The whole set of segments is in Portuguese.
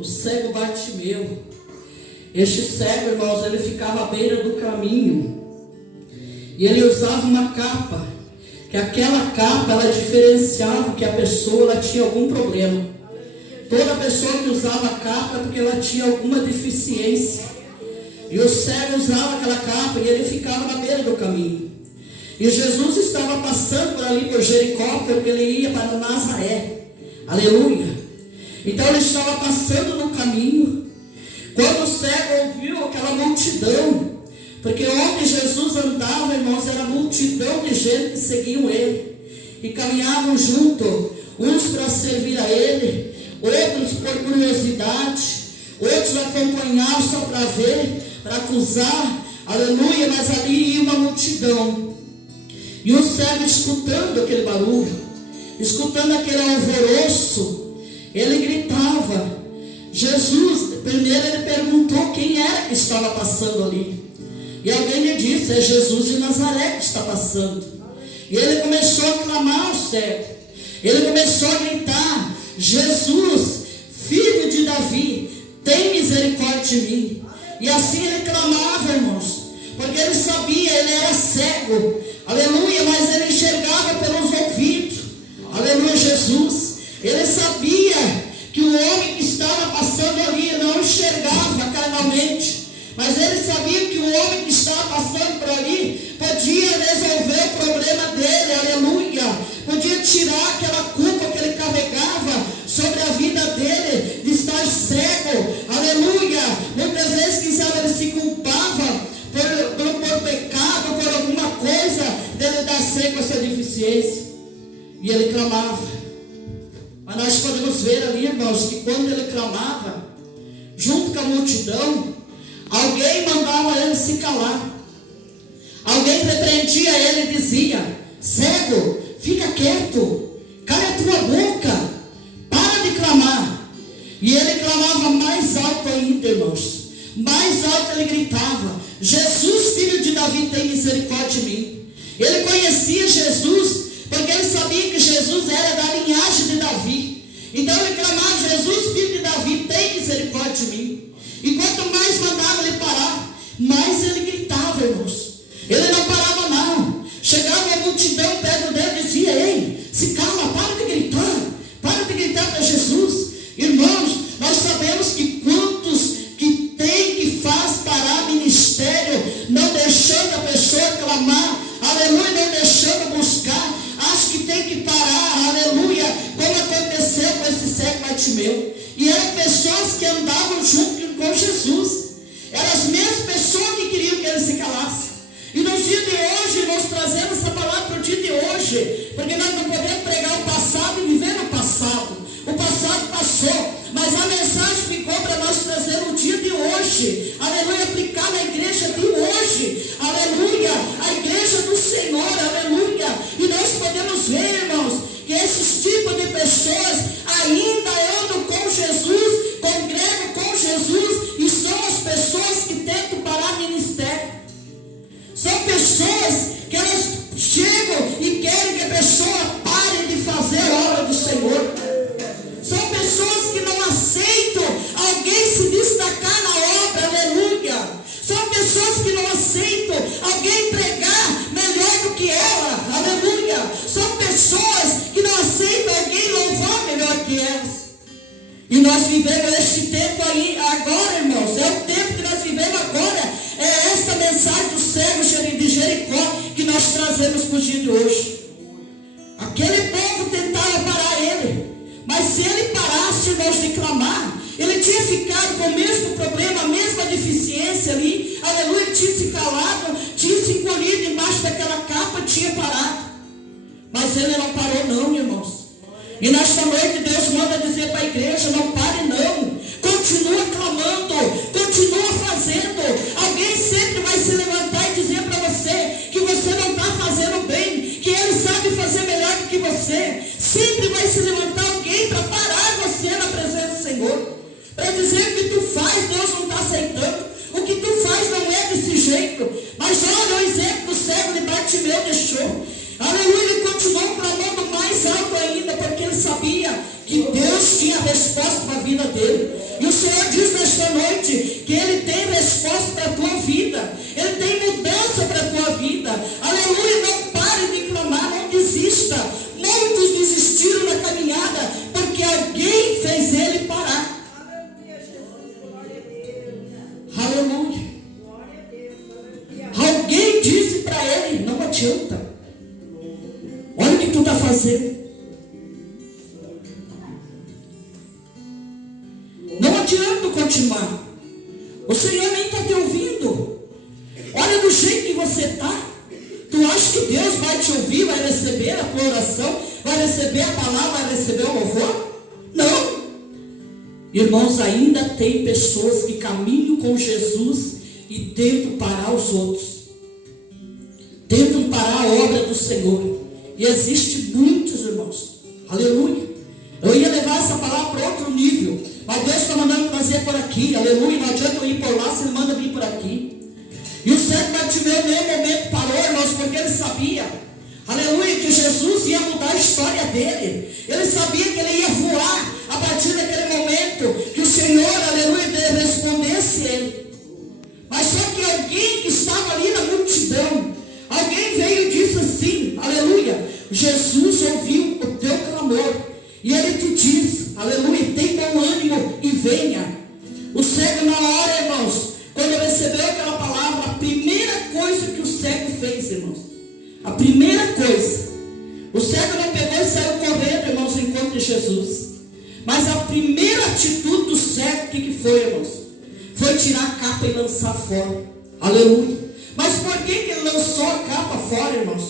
o cego Bartimeu. Este cego, irmãos, ele ficava à beira do caminho. E ele usava uma capa, que aquela capa, ela diferenciava que a pessoa ela tinha algum problema. Toda pessoa que usava a capa é porque ela tinha alguma deficiência. E o cego usava aquela capa e ele ficava na beira do caminho. E Jesus estava passando por ali, por Jericó, porque ele ia para Nazaré. Aleluia. Então ele estava passando no caminho. Quando o cego ouviu aquela multidão, porque onde Jesus andava, irmãos, era multidão de gente que seguiam ele. E caminhavam junto, uns para servir a ele, outros por curiosidade, outros acompanhavam só para ver, para acusar, aleluia, mas ali ia uma multidão. E o cego escutando aquele barulho, escutando aquele alvoroço, ele gritava. Jesus, primeiro ele perguntou quem era que estava passando ali. E alguém lhe disse, é Jesus de Nazaré que está passando. E ele começou a clamar ao cego. Ele começou a gritar, Jesus, filho de Davi, tem misericórdia de mim. E assim ele clamava, irmãos, porque ele sabia, ele era cego, aleluia, mas ele enxergava pelos ouvidos, aleluia, Jesus. Ele sabia que o homem que estava passando ali não enxergava carnalmente, mas ele sabia que o homem que estava passando por ali podia resolver o problema dele, aleluia, podia tirar aquela culpa que ele carregava sobre a vida dele, de estar cego, aleluia. Muitas vezes, quem sabe, ele se culpava por pecado, por alguma coisa, dele dar cego essa deficiência, e ele clamava. Mas nós podemos ver ali, irmãos, que quando ele clamava, junto com a multidão, alguém mandava ele se calar. Alguém repreendia ele e dizia, cego, fica quieto, cala a tua boca, para de clamar. E ele clamava mais alto ainda, irmãos, mais alto ele gritava, Jesus, filho de Davi, tem misericórdia de mim. Ele conhecia Jesus, porque ele sabia que Jesus era da linhagem de Davi. Então ele clamava, Jesus, filho de Davi, tem misericórdia de mim. E quanto mais mandava ele parar, mais ele gritava, irmãos. Ele não parava não. Chegava a multidão perto dele e dizia, ei, se calma, para de gritar para Jesus. Irmãos, nós sabemos que quantos que tem que faz parar ministério, não deixando a pessoa clamar, aleluia, não deixando buscar, acho que tem que parar, aleluia, como aconteceu com esse cego Bartimeu. E eram pessoas que andavam junto com Jesus, eram as mesmas pessoas que queriam que ele se calasse. E no dia de hoje, nós trazemos essa palavra para o dia de hoje, porque nós não podemos pregar o passado e viver no passado. O passado passou, mas a mensagem ficou para nós trazer no dia de hoje, aleluia, aplicar na igreja de hoje, aleluia, a igreja do Senhor, aleluia. E nós podemos ver, irmãos, que esses tipos de pessoas ainda andam com Jesus, congregam com Jesus, e são as pessoas que tentam parar ministério. São pessoas que elas chegam e querem que a pessoa pare de fazer a obra do Senhor. São pessoas que não aceitam alguém se destacar na obra, aleluia. São pessoas que não aceitam alguém pregar melhor do que ela, aleluia. São pessoas que não aceitam alguém louvar melhor que elas. E nós vivemos este tempo aí agora, irmãos, é o tempo que nós vivemos agora. É esta mensagem do cego de Jericó que nós trazemos para o dia de hoje. Aquele povo tentava parar ele, mas se ele parasse, irmãos, de clamar, ele tinha ficado com o mesmo problema, a mesma deficiência ali, aleluia, tinha se calado, tinha se encolhido embaixo daquela capa, tinha parado. Mas ele não parou não, irmãos. E nesta noite Deus manda dizer para a igreja, não pare não, continua clamando, continua fazendo. Alguém sempre vai se levantar e dizer para você que você não está fazendo bem, que ele sabe fazer melhor do que você. Sempre vai se levantar alguém para parar você na presença do Senhor, para dizer que o que tu faz Deus não está aceitando, o que tu faz não é desse jeito. Mas olha o exemplo que o cego de Bartimeu deixou, aleluia. Ele continuou clamando mais alto ainda, porque ele sabia que Deus tinha a resposta para a vida dele. E o Senhor diz nesta noite que Ele tem resposta para a tua vida. Ele tem mudança para a tua vida. Aleluia, não pare de clamar, não desista. Muitos desistiram na caminhada porque alguém fez ele parar. Aleluia. Alguém disse para ele, não adianta. Olha o que tu está fazendo. Não adianta continuar. O Senhor nem está te ouvindo. Olha do jeito que você está. Tu acha que Deus vai te ouvir, vai receber a tua oração, vai receber a palavra, vai receber o louvor? Não. Irmãos, ainda tem pessoas que caminham com Jesus e tentam parar os outros. Tentam parar a obra do Senhor. E existe muitos, irmãos. Aleluia. Eu ia levar essa palavra para outro nível, mas Deus está mandando trazer por aqui. Aleluia. Não adianta eu ir por lá, se Ele manda vir por aqui. E o cego Bartimeu em nenhum momento parou, irmãos, porque ele sabia, aleluia, que Jesus ia mudar a história dele. Ele sabia que ele ia voar a partir daquele momento que o Senhor, aleluia, respondesse ele. Mas só que alguém que estava ali na multidão, alguém veio e disse assim, aleluia, Jesus ouviu o teu clamor e ele te diz, aleluia, tem bom ânimo e venha. O cego na hora, irmãos, quando recebeu aquela palavra, a primeira coisa que o cego fez, irmãos, a primeira coisa, o cego não pegou e saiu correndo, irmãos, ao encontro de Jesus. Mas a primeira atitude do cego, o que foi, irmãos? Foi tirar a capa e lançar fora. Aleluia. Mas por que ele lançou a capa fora, irmãos?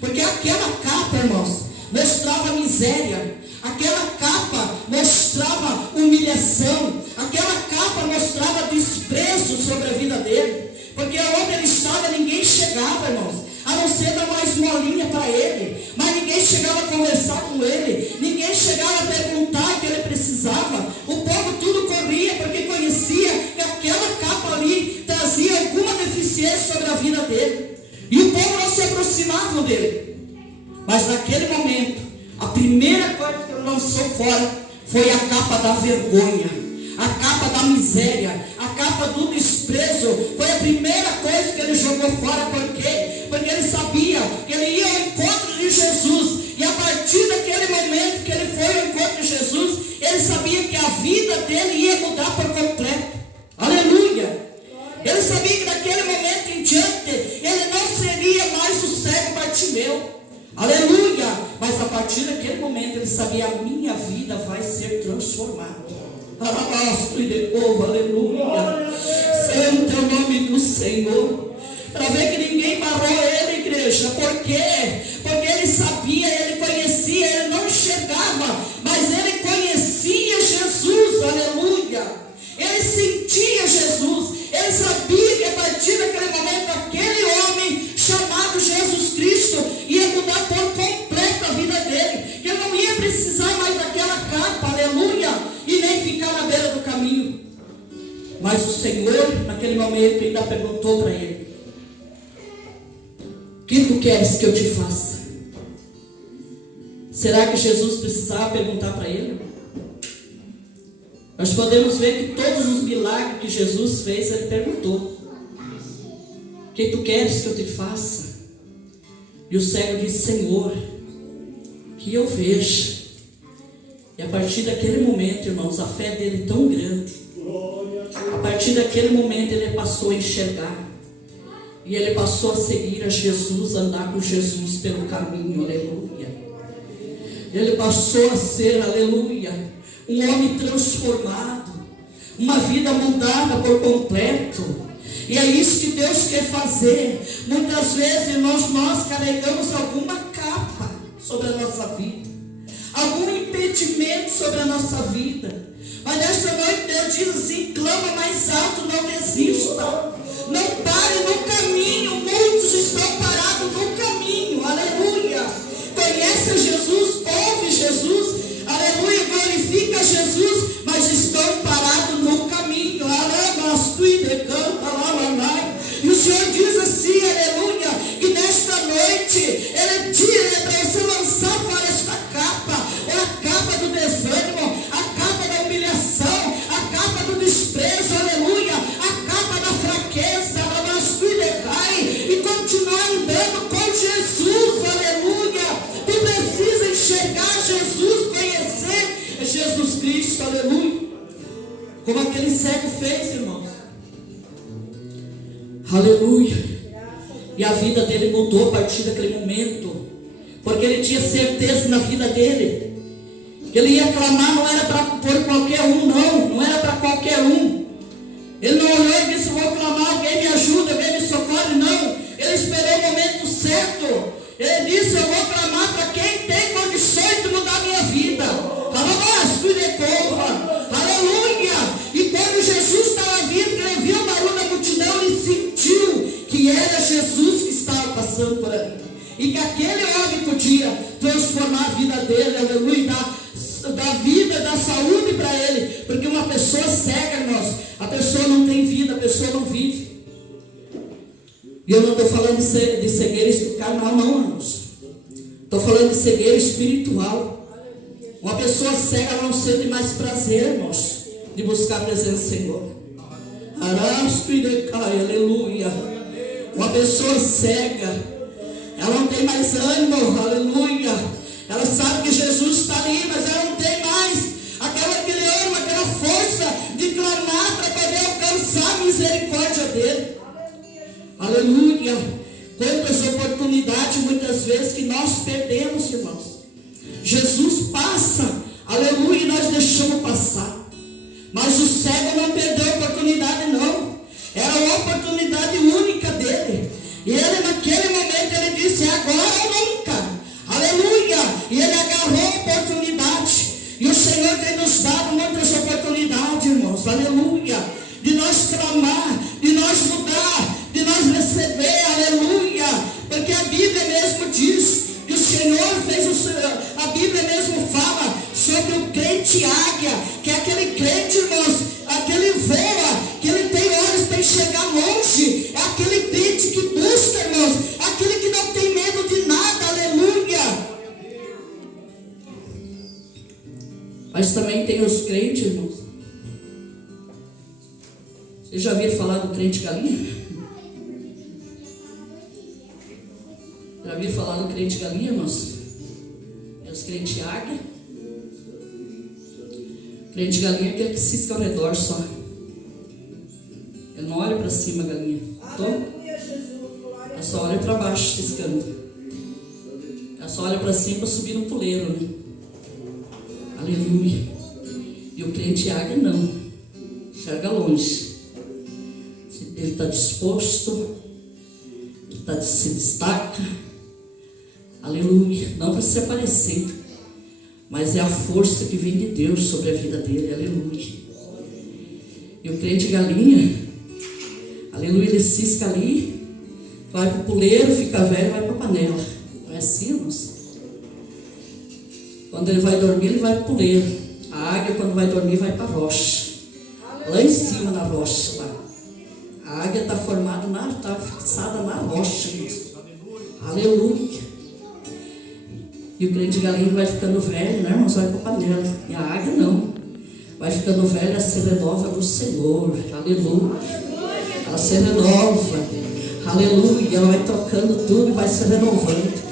Porque aquela capa, irmãos, mostrava miséria. Aquela capa mostrava humilhação. Aquela capa mostrava desprezo sobre a vida dele. Porque onde ele estava, ninguém chegava, irmãos, a não ser dar uma esmolinha para ele. Mas ninguém chegava a conversar com ele. Ninguém chegava a perguntar o que ele precisava. O povo tudo corria porque conhecia que aquela capa ali trazia alguma deficiência sobre a vida dele. E o povo não se aproximava dele. Mas naquele momento, a primeira coisa que ele lançou fora foi a capa da vergonha, a capa da miséria, a capa do desprezo. Foi a primeira coisa que ele jogou fora. Por quê? Porque ele sabia que ele ia ao encontro de Jesus. E a partir daquele momento que ele foi ao encontro de Jesus, ele sabia que a vida dele ia mudar por completo. Aleluia! Ele sabia que daquele momento em diante, ele não seria mais o cego Bartimeu. Aleluia! Mas a partir daquele momento ele sabia, a minha vida vai ser transformada. Aleluia! Santo é o nome do Senhor. Para ver que ninguém barrou ele, igreja. Por quê? Porque ele sabia, ele conhecia, ele não enxergava, mas ele conhecia Jesus. Aleluia! Ele sentia Jesus. Ele sabia que a partir daquele momento, aquele homem chamado Jesus Cristo ia mudar por completo a vida dele. Que ele não ia precisar mais daquela capa, aleluia, e nem ficar na beira do caminho. Mas o Senhor, naquele momento, ainda perguntou para ele: o que tu queres que eu te faça? Será que Jesus precisava perguntar para ele? Nós podemos ver que todos os milagres que Jesus fez, ele perguntou: o que tu queres que eu te faça? E o cego disse: Senhor, que eu veja. E a partir daquele momento, irmãos, a fé dele tão grande, a partir daquele momento ele passou a enxergar. E ele passou a seguir a Jesus, andar com Jesus pelo caminho, aleluia. Ele passou a ser, aleluia, um homem transformado, uma vida mudada por completo. E é isso que Deus quer fazer. Muitas vezes, irmãos, nós carregamos alguma capa sobre a nossa vida, algum impedimento sobre a nossa vida. Mas nesta noite Deus diz assim: clama mais alto, não desista, não pare no caminho. Muitos estão parados no caminho, aleluia. Conhece Jesus, ouve Jesus, aleluia, glorifica Jesus, mas estão parados no caminho. E o Senhor diz assim, aleluia, que nesta noite Ele tira para você lançar fora esta capa. É a capa do desânimo, a capa da humilhação, a capa como aquele cego fez, irmãos. Aleluia. E a vida dele mudou a partir daquele momento, porque ele tinha certeza na vida dele que ele ia clamar, não era por qualquer um, não era para qualquer um. Ele não olhou e disse: vou clamar, alguém me ajuda, alguém me socorre, não. Ele esperou o momento certo. Ele disse: eu vou clamar para quem tem condições de mudar a minha vida. Aleluia. E quando Jesus estava vindo, ele viu o barulho da multidão, ele sentiu que era Jesus que estava passando por ali, e que aquele homem podia transformar a vida dele, aleluia, da vida, da saúde para ele. Porque uma pessoa cega, irmãos, a pessoa não tem vida, a pessoa não vive. E eu não estou falando de cegueira carnal, não, irmãos. Estou falando de cegueira espiritual. Uma pessoa cega não sente mais prazer, irmãos, de buscar a presença do Senhor. Aleluia. Uma pessoa cega, ela não tem mais ânimo, aleluia. Ela sabe que Jesus está ali, mas ela não tem mais aquele ânimo, aquela força de clamar para poder alcançar a misericórdia dele. Aleluia. Quantas oportunidades muitas vezes que nós perdemos, irmãos. Jesus passa, aleluia, e nós deixamos passar. Mas o cego não perdeu a oportunidade, não. Era uma oportunidade única dele. E ele naquele momento ele disse: agora ou nunca. Aleluia. E ele agarrou a oportunidade. E o Senhor tem nos dado muitas oportunidades, irmãos. Aleluia. De nós clamar, de nós mudar, de nós receber. Aleluia. Porque a Bíblia mesmo diz que o Senhor fez a Bíblia mesmo fala sobre o crente águia, que é aquele crente, irmãos, aquele voa, que ele tem olhos para enxergar longe. É aquele crente que busca, irmãos, aquele que não tem medo de nada. Aleluia. Mas também tem os crentes, irmãos. Vocês já ouviram falar do crente galinha? Já ouviram falar do crente galinha, irmãos? É os crentes águia. Crente galinha é aquele que cisca ao redor só. Ele não olha para cima, galinha. Ela só olha para baixo, ciscando. Ela só olha para cima para subir no puleiro, né? Aleluia. E o crente águia não. Enxerga longe. Ele está disposto. Ele se destaca. Aleluia. Não para se aparecer, mas é a força que vem de Deus sobre a vida dele. Aleluia. E o crente galinha, aleluia, ele cisca ali, vai para o puleiro, fica velho, vai para a panela. Não é assim, irmãos? Quando ele vai dormir, ele vai para o puleiro. A águia, quando vai dormir, vai para a rocha. Lá em cima na rocha, lá. A águia está formada, está fixada na rocha, irmãos. Aleluia. E o crente galinha vai ficando velho, né, irmãos? Vai para a panela. E a águia não. Vai ficando velha, se renova do Senhor. Aleluia. Ela se renova. Aleluia. Ela vai tocando tudo e vai se renovando.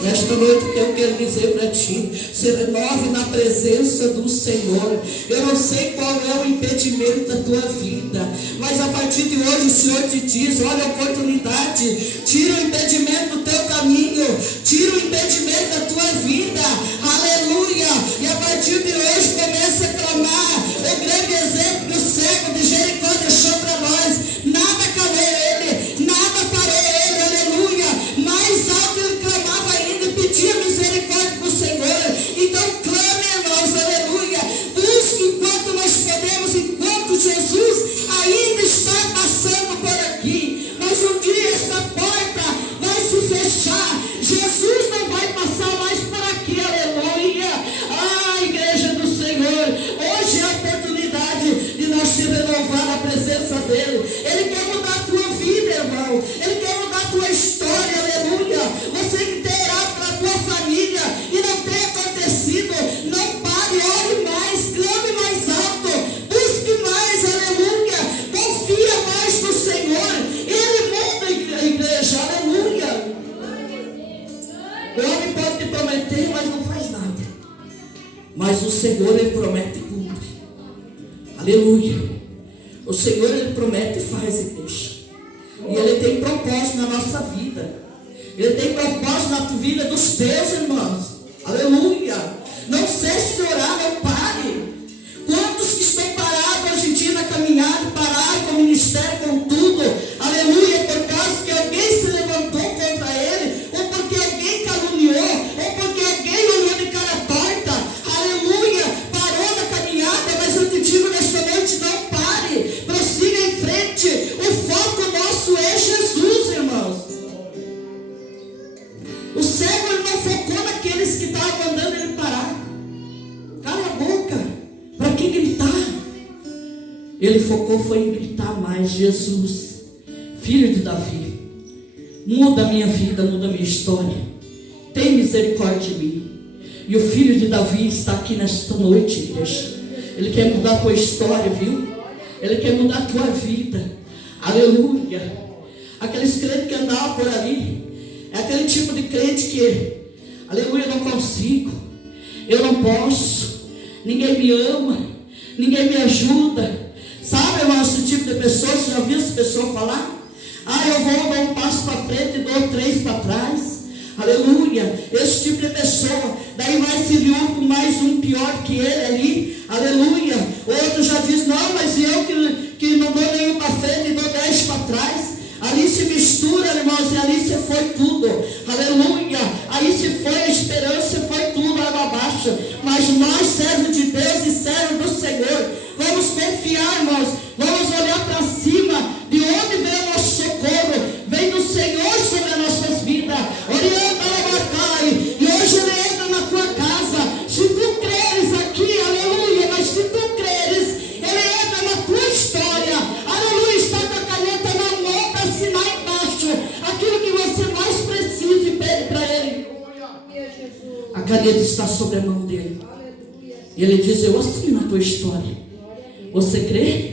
Nesta noite que eu quero dizer para ti: se renove na presença do Senhor. Eu não sei qual é o impedimento da tua vida, mas a partir de hoje o Senhor te diz: olha a oportunidade, tira o impedimento do teu caminho, tira o impedimento da tua vida. Aleluia. E a partir de hoje começa a clamar o grande exemplo que o cego de Jericó deixou para nós. Nada calou ele, nada parou ele. Aleluia. Mais alto ele clamava ainda e pedia misericórdia do Senhor. Então clame, irmãos, aleluia. Busque enquanto nós podemos, enquanto Jesus ainda está passando por aqui. Mas um dia essa porta vai se Mas o Senhor, Ele promete e cumpre. Aleluia. O Senhor, Ele promete e faz, igreja. E Ele tem propósito na nossa vida. Ele tem propósito na vida dos teus irmãos. Aleluia. Não cesse de orar, não pare. Quantos que estão parados hoje em dia na caminhada, pararam com o ministério, com tudo, aleluia, por causa que alguém se levantou contra ele, ou porque alguém caluniou, ou porque alguém olhou de cara torta, aleluia, parou na caminhada. Mas eu te digo nesta noite, não pare, prossiga em frente. O foco nosso é Jesus, irmãos. O cego, ele não focou naqueles que estavam mandando ele parar. Cala a boca. Para que gritar? Ele focou foi em gritar mais: Jesus, filho de Davi, muda a minha vida, muda a minha história, tem misericórdia de mim. E o filho de Davi está aqui nesta noite, igreja. Ele quer mudar a tua história, viu? Ele quer mudar a tua vida. Aleluia. Aqueles crentes que andavam por ali, é aquele tipo de crente que, aleluia, eu não consigo, eu não posso, ninguém me ama, ninguém me ajuda. Sabe, irmão, esse tipo de pessoa, você já viu essa pessoa falar? Eu vou dar um passo para frente e dou 3 para trás. Aleluia. Esse tipo de pessoa, daí vai se liar com mais um pior que ele ali. Aleluia. Outro já diz: não, mas eu que não dou nenhum para frente e dou 10 para trás. Ali se mistura, irmãos, e ali se foi tudo. Aleluia. Aí se foi a esperança, se foi tudo água abaixo. Mas nós, servos de Deus e servos do Senhor, vamos confiar, irmãos. Vamos olhar para cima. De onde vem o nosso socorro? Vem do Senhor sobre as nossas vidas. Orienta a Marcai. E hoje Ele entra na tua casa. Se tu creres aqui, aleluia. Mas se tu creres, Ele entra na tua história. Aleluia. Está com a caneta na mão para assinar embaixo aquilo que você mais precisa e pede para Ele. A caneta está sobre a mão dele. E Ele diz: eu assino a tua história. Você crê?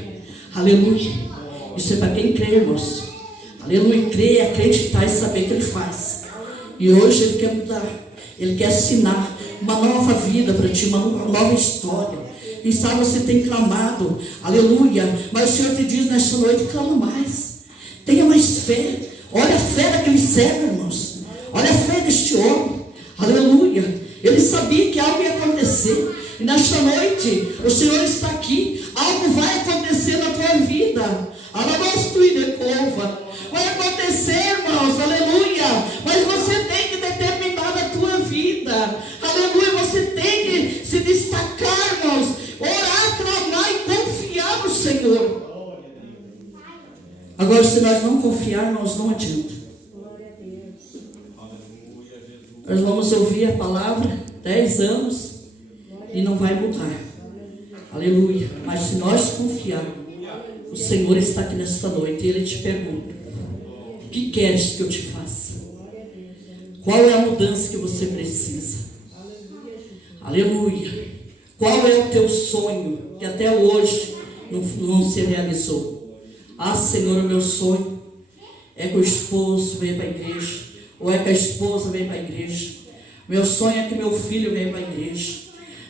Aleluia. Isso é para quem crê, irmãos. Aleluia. Crer, acreditar e saber que Ele faz. E hoje Ele quer mudar. Ele quer assinar uma nova vida para ti, uma nova história. Quem sabe você tem clamado, aleluia. Mas o Senhor te diz nesta noite: clama mais. Tenha mais fé. Olha a fé daquele cego, irmãos. Olha a fé deste homem. Aleluia. Ele sabia que algo ia acontecer. E nesta noite, o Senhor está aqui. Algo vai acontecer na tua vida. Vai acontecer, irmãos. Aleluia. Mas você tem que determinar a tua vida. Aleluia. Você tem que se destacar, irmãos. Orar, clamar e confiar no Senhor. Agora, se nós não confiarmos, não adianta. Nós vamos ouvir a palavra 10 anos e não vai mudar. Aleluia. Mas se nós confiarmos, o Senhor está aqui nesta noite e Ele te pergunta: o que queres que eu te faça? Qual é a mudança que você precisa? Aleluia. Qual é o teu sonho que até hoje não se realizou? Senhor, o meu sonho é que o esposo venha para a igreja, ou é que a esposa venha para a igreja. Meu sonho é que meu filho venha para a igreja.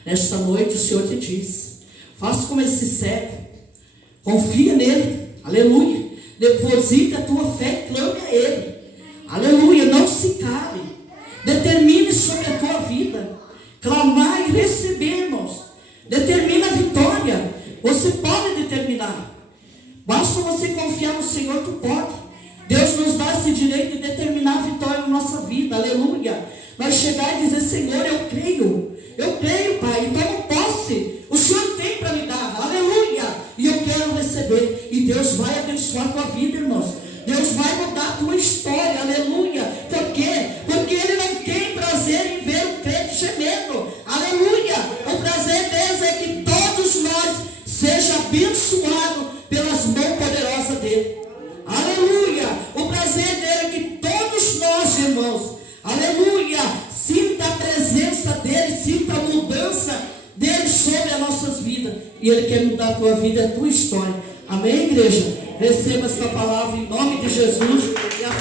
Nesta noite o Senhor te diz: faça como esse cego. Confia nele, aleluia. Deposita a tua fé, clame a Ele, aleluia. Não se cale, determine sobre a tua vida. Clamar e receber, irmãos. Determina a vitória. Você pode determinar. Basta você confiar no Senhor, tu pode. Deus nos dá esse direito de determinar a vitória na nossa vida, aleluia. Nós chegar e dizer: Senhor, eu creio, Pai, então posse o Senhor tem para me dar, aleluia, e eu quero receber. E Deus vai abençoar a tua vida, irmãos. Deus vai mudar a tua história, aleluia. Por quê? Porque Ele não tem prazer em ver o crente gemendo, aleluia. O prazer deles é que todos nós sejam abençoados pelas mãos poderosas dele, aleluia. O prazer dele é que todos nós, irmãos, aleluia, sinta a presença dele, sinta a mudança dele sobre as nossas vidas. E Ele quer mudar a tua vida, a tua história. Amém, igreja? Receba esta palavra em nome de Jesus. E a